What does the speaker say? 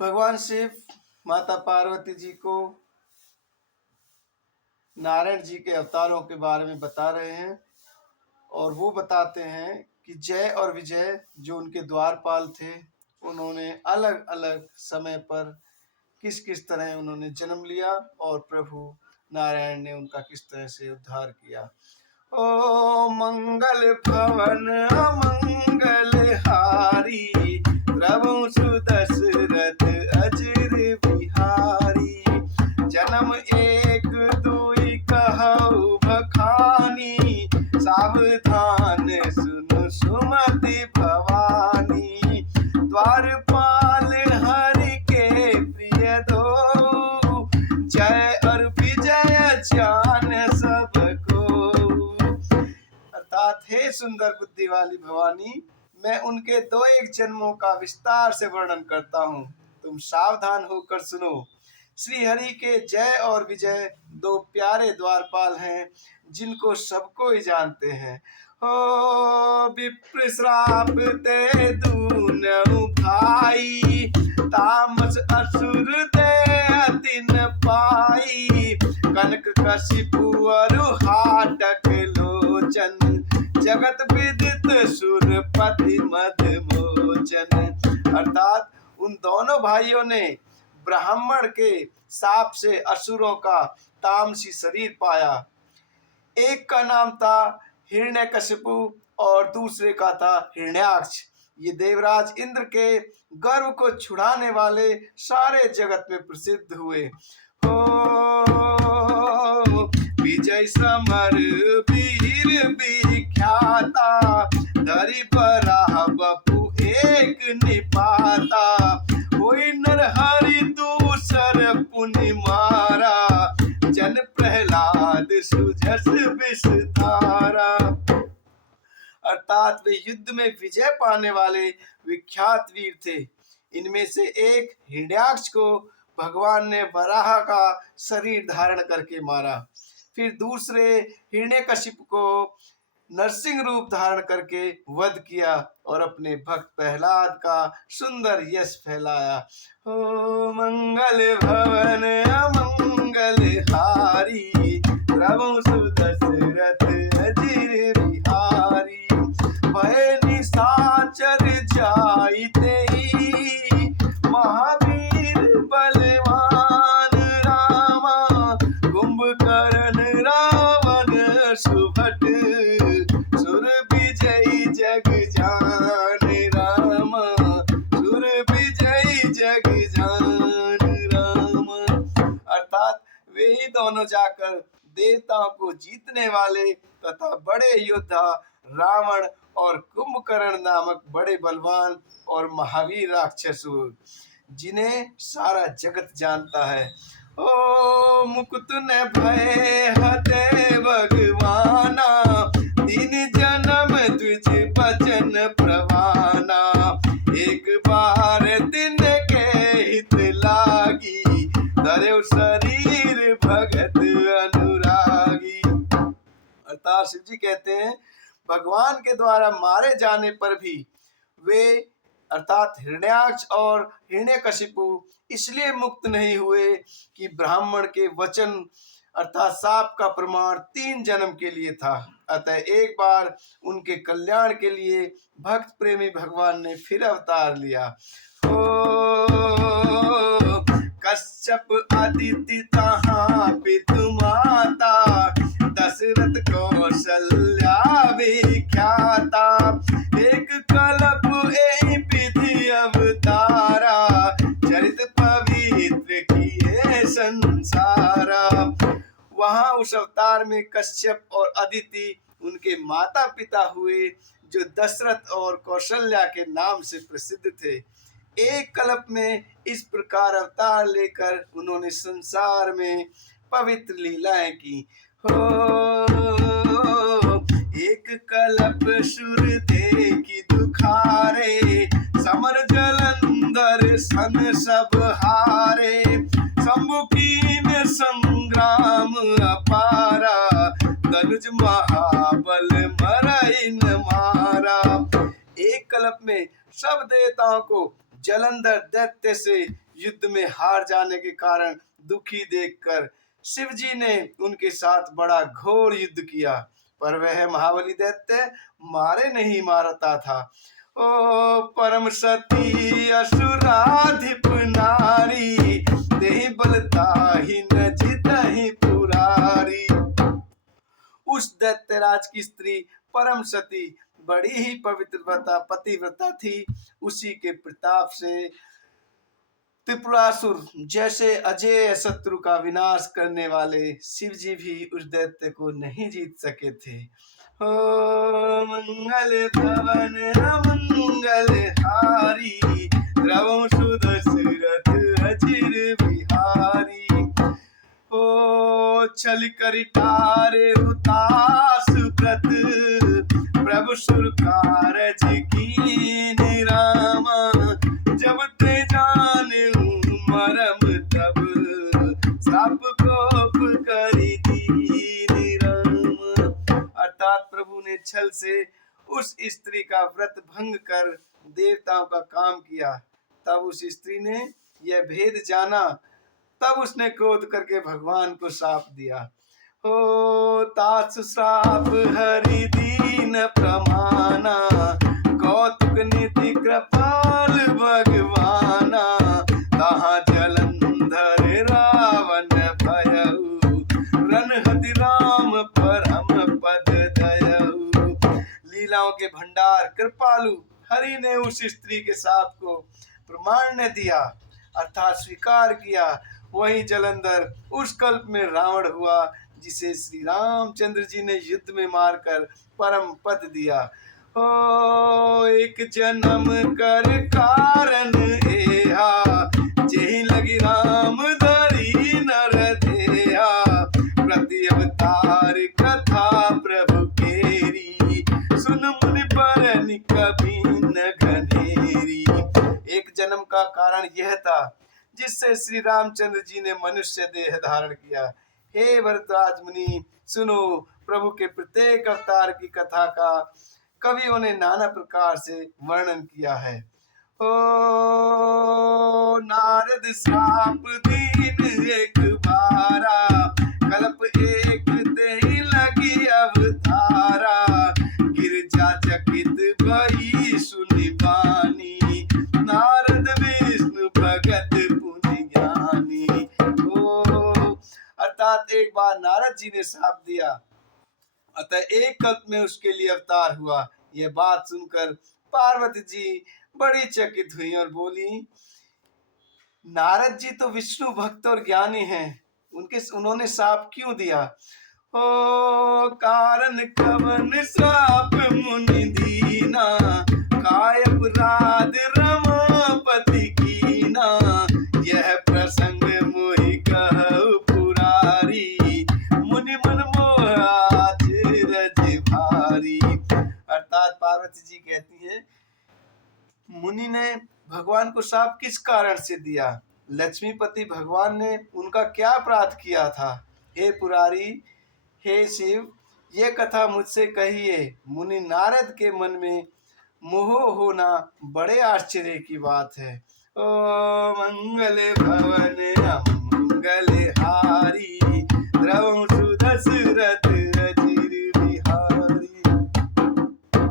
भगवान शिव माता पार्वती जी को नारायण जी के अवतारों के बारे में बता रहे हैं और वो बताते हैं कि जय और विजय जो उनके द्वारपाल थे, उन्होंने अलग अलग समय पर किस किस तरह उन्होंने जन्म लिया और प्रभु नारायण ने उनका किस तरह से उद्धार किया। ओ मंगल भवन अमंगल हारी, प्रभु सुदशरथ अजर बिहारी। जन्म एक दुई कहु बखानी, सावधान सुन सुमति भवानी। द्वारपाल हरि के प्रिय दो, जय और विजय जान सबको। अर्थात हे सुंदर बुद्धि वाली भवानी, मैं उनके दो एक जन्मों का विस्तार से वर्णन करता हूँ, तुम सावधान होकर सुनो। श्री हरि के जय और विजय दो प्यारे द्वारपाल हैं जिनको सबको ही जानते हैं। हो विप्र श्राप ते दूनऊ भाई, तामस असुर ते अतिन पाई। कनक कशिपु अरु हाटक लोचन, जगत विदित सुरपति मद मोचन। अर्थात उन दोनों भाइयों ने ब्राह्मण के साप से असुरों का तामसी शरीर पाया। एक का नाम था हिरण्यकशिपु और दूसरे का था हिरण्याक्ष। ये देवराज इंद्र के गर्व को छुड़ाने वाले सारे जगत में प्रसिद्ध हुए। हो विजय समर वीर विख्याता, धरि बराह बपु एक निपाता। होई नरहरि दूसर पुनि मारा, जन प्रहलाद सुजस विस्तारा। अर्थात वे युद्ध में विजय पाने वाले विख्यात वीर थे। इनमें से एक हिरण्याक्ष को भगवान ने वराह का शरीर धारण करके मारा। फिर दूसरे हिरण्यकशिपु को नरसिंह रूप धारण करके वध किया और अपने भक्त प्रहलाद का सुंदर यश फैलाया। ओ मंगल भवन अमंगल हारी, प्रभु सुदशरथ अजर बिहारी। भय निशाचर जाइते, महावीर बलवान रामा। कुंभकर्ण रावण सुभट, सुर विजयी जग जान रामा। सुर विजयी जग जान रामा। अर्थात वे ही दोनों जाकर देवताओं को जीतने वाले तथा बड़े योद्धा रावण और कुंभकर्ण नामक बड़े बलवान और महावीर राक्षस हुए, जिन्हें सारा जगत जानता है। ओ मुकुट ने भय हते भगवाना, तीन जन्म द्विज बचन प्रवाना। एक बार दिन के हित लागी, धर्यो शरीर भगत अनुरागी। अर्थात शिव जी कहते हैं भगवान के द्वारा मारे जाने पर भी वे अर्थात हिरण्याक्ष और हिरण्यकशिपु इसलिए मुक्त नहीं हुए कि ब्राह्मण के वचन अर्थात साप का प्रमाण 3 जन्म के लिए था। अतः एक बार उनके कल्याण के लिए भक्त प्रेमी भगवान ने फिर अवतार लिया। कश्यप आदित्य तहाँ पितु माता, दशरथ कौशल्या विख्याता। एक कल्प ए विधि अवतारा, चरित पवित्र किए संसारा। वहां उस अवतार में कश्यप और अदिति उनके माता पिता हुए, जो दशरथ और कौशल्या के नाम से प्रसिद्ध थे। एक कल्प में इस प्रकार अवतार लेकर उन्होंने संसार में पवित्र लीलाएं की। हो एक कल्प सुर देखी दुखारे, समर जलंधर सन सब हारे। शंभुकीन संग्राम अपारा, धनुज महाबल मरइन मारा। एक कल्प में सब देवताओं को जलंधर दैत्य से युद्ध में हार जाने के कारण दुखी देखकर शिव जी ने उनके साथ बड़ा घोर युद्ध किया, पर वह महाबली दैत्य मारे नहीं मारता था। ओ परम सती असुराधिप नारी, देहि बलताहि न जितहि पुरारी। उस दैत्यराज की स्त्री परम सती बड़ी ही पतिव्रता थी। उसी के प्रताप से त्रिपुरासुर जैसे अजय शत्रु का विनाश करने वाले शिव जी भी उस दैत्य को नहीं जीत सके थे। हो मंगल भवन मंगल हारी, द्रवं सुदशरथ अचिर बिहारी। ओ छल करिटारे हुतास व्रत, प्रभु सुर कारज कीन्हि रामा। जब ते जाने मरम तब, श्राप कोप करि दीन्हि रामा। अर्थात प्रभु ने छल से उस स्त्री का व्रत भंग कर देवताओं का काम किया। तब उस स्त्री ने यह भेद जाना, तब उसने क्रोध करके भगवान को शाप दिया। हो तासु श्राप हरि दीन प्रमाना, कौतुक नीति कृपाल भगवाना। तहाँ जलंधर रावण भयउ, रनहति राम परम पद दयउ। लीलाओं के भंडार कृपालु हरि ने उस स्त्री के शाप को प्रमाण्य दिया, अर्थात स्वीकार किया। वही जलंधर उस कल्प में रावण हुआ, जिसे श्री रामचंद्र जी ने युद्ध में मारकर परम पद दिया। ओ एक जन्म कर कारण एहा, जेहि लगी राम धरी नर देहा। प्रति अवतार कथा प्रभु केरी, सुन मुनि बरनि कभी न घनेरी। एक जन्म का कारण यह था जिससे श्री रामचंद्र जी ने मनुष्य देह धारण किया। हे भरद्वाज मुनि, सुनो, प्रभु के प्रत्येक अवतार की कथा का कवियों ने नाना प्रकार से वर्णन किया है। ओ नारद श्राप दीन एक बारा, कल्प एक तेहि लगी अवतारा। गिरजा चकित भई सुनि बानी, नारद विष्णु भगत पुनि ज्ञानी। अर्थात एक बार नारद जी ने शाप दिया, अतः एक कल्प में उसके लिए अवतार हुआ। यह बात सुनकर पार्वती जी बड़ी चकित हुई और बोली, नारद जी तो विष्णु भक्त और ज्ञानी हैं, उन्होंने शाप क्यों दिया? ओ कारण कवन श्राप मुनि दीना, काय अपराध रमापति कीना। यह प्रसंग मोहि कहु पुरारी, मुनि मन मोह आचरज भारी। अर्थात पार्वती जी कहती है, मुनि ने भगवान को शाप किस कारण से दिया? लक्ष्मीपति भगवान ने उनका क्या अपराध किया था? हे पुरारी, हे शिव, ये कथा मुझसे कहिए। मुनि नारद के मन में मोह होना बड़े आश्चर्य की बात है। ओ मंगल भवन मंगल हारी, द्रवं सुदशरथ